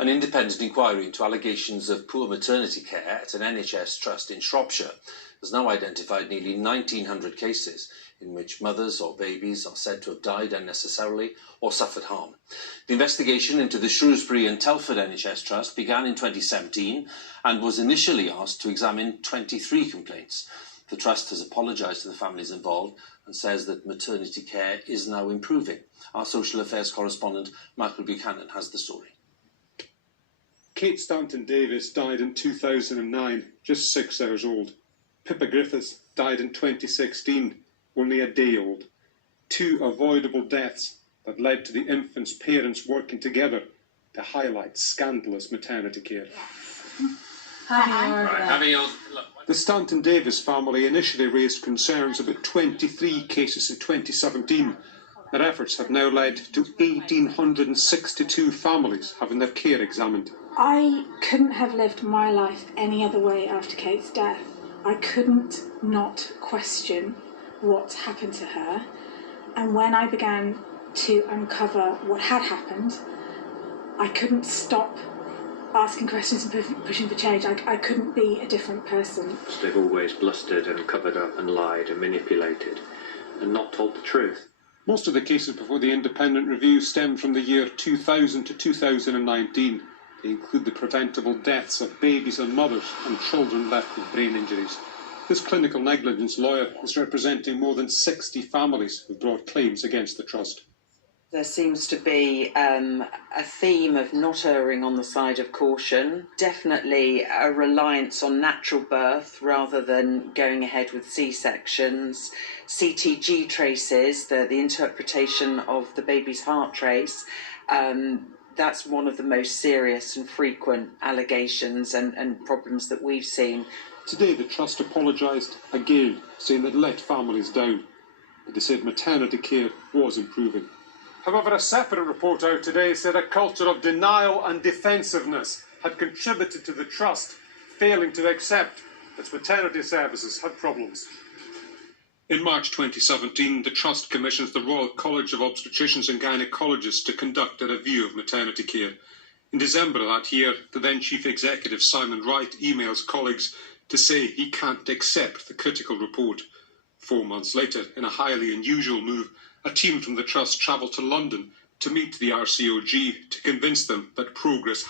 An independent inquiry into allegations of poor maternity care at an NHS trust in Shropshire has now identified nearly 1,900 cases in which mothers or babies are said to have died unnecessarily or suffered harm. The investigation into the Shrewsbury and Telford NHS Trust began in 2017 and was initially asked to examine 23 complaints. The Trust has apologised to the families involved and says that maternity care is now improving. Our social affairs correspondent Michael Buchanan has the story. Kate Stanton-Davis died in 2009, just 6 hours old. Pippa Griffiths died in 2016, only a day old. 2 avoidable deaths that led to the infant's parents working together to highlight scandalous maternity care. The Stanton-Davis family initially raised concerns about 23 cases in 2017. Their efforts have now led to 1,862 families having their care examined. I couldn't have lived my life any other way after Kate's death. I couldn't not question what happened to her. And when I began to uncover what had happened, I couldn't stop asking questions and pushing for change. I couldn't be a different person. They've always blustered and covered up and lied and manipulated and not told the truth. Most of the cases before the independent review stemmed from the year 2000 to 2019. They include the preventable deaths of babies and mothers and children left with brain injuries. This clinical negligence lawyer is representing more than 60 families who brought claims against the Trust. There seems to be a theme of not erring on the side of caution, definitely a reliance on natural birth rather than going ahead with C-sections, CTG traces, the interpretation of the baby's heart trace. That's one of the most serious and frequent allegations and problems that we've seen. Today the Trust apologised again, saying they'd let families down, but they said maternity care was improving. However, a separate report out today said a culture of denial and defensiveness had contributed to the Trust failing to accept that maternity services had problems. In March 2017, the Trust commissions the Royal College of Obstetricians and Gynaecologists to conduct a review of maternity care. In December of that year, the then Chief Executive Simon Wright emails colleagues to say he can't accept the critical report. 4 months later, in a highly unusual move, a team from the Trust travelled to London to meet the RCOG to convince them that progress